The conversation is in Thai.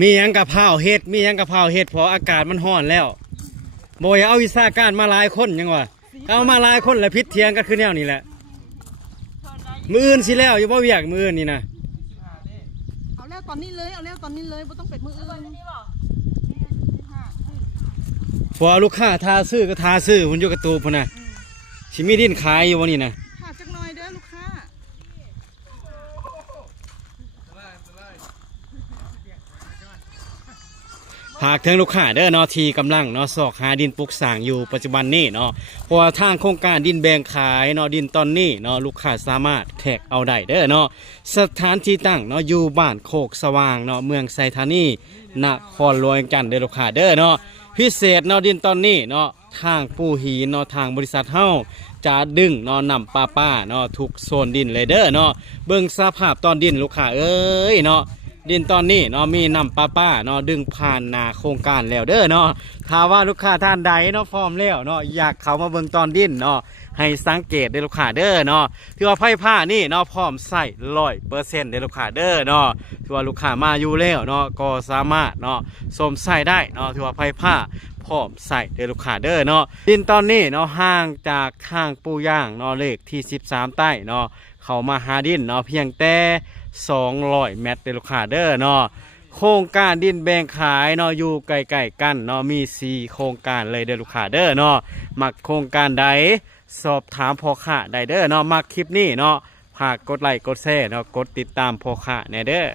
มีหยังกับเผาเฮ็ดมีหยังกับเผาเฮ็ดเพราะอากาศมันร้อนแล้วบ่อยเอาวิชาการมาหลายคนยังวะเอามาหลายคนแล้วพิษเถียงกันคือแนวนี้แหละมื้ออื่นสิแล้วอยู่บ่เวียกมื้ออื่นนี่นะเอาแล้วตอนนี้เลยเอาแล้วตอนนี้เลยบ่ต้องเป็ดมืออื่นพอลูกค้าทาซื้อก็ทาซื้อพุ่นอยู่กระตูพุ่นน่ะสิมีดินขายอยู่บ่นี่นะหาจักหน่อยเด้อลูกค้าหากถึงลูกค้าเด้อเนาะที่กำลังเนาะซอกหาดินปลูกสร้างอยู่ปัจจุบันนี้เนาะเพราะว่าทางโครงการดินแบ่งขายเนาะดินตอนนี้เนาะลูกค้าสามารถแทกเอาได้เด้อเนาะสถานที่ตั้งเนาะอยู่บ้านโคกสว่างเนาะเมืองไซธานีนครหลวงจันทน์เด้อลูกค้าเด้อเนาะพิเศษเนาะดินตอนนี้เนาะทางปูหีเนาะทางบริษัทเฮาจะดึงเนาะนำป้าเนาะทุกโซนดินเลยเด้อเนาะเบิ่งสภาพตอนดินลูกค้าเอ้ยเนาะดินตอนนี้เนาะมีนำป้าเนาะดึงผ่านนาโครงการแล้วเด้อเนาะถ้าว่าลูกค้าท่านใดเนาะพร้อมแล้วเนาะอยากเข้ามาเบิ่งตอนดินเนาะให้สังเกตเด้อลูกค้าเด้อเนาะที่ว่าไผ่ผ้านี่เนาะพร้อมใส่100%เด้อลูกค้าเด้อเนาะที่ว่าลูกค้ามาอยู่แล้วเนาะก็สามารถเนาะสวมใส่ได้เนาะที่ว่าไผ่ผ้าพร้อมใส่เด้อลูกค้าเด้อเนาะดินตอนนี้เนาะห่างจากทางปูย่างเนาะเลขที่13ใต้เนาะเข้ามาหาดินเนาะเพียงแต่200 เมตรเด้อลูกค้าเด้อเนาะโครงการดินแบ่งขายเนาะอยู่ใกล้ๆกันเนาะมี4โครงการเลยเด้อลูกค้าเด้อเนาะมักโครงการใดสอบถามพ่อค้าได้เด้อเนาะมักคลิปนี้เนาะฝากกดไลค์กดแชร์เนาะกดติดตามพ่อค้าแน่เด้อ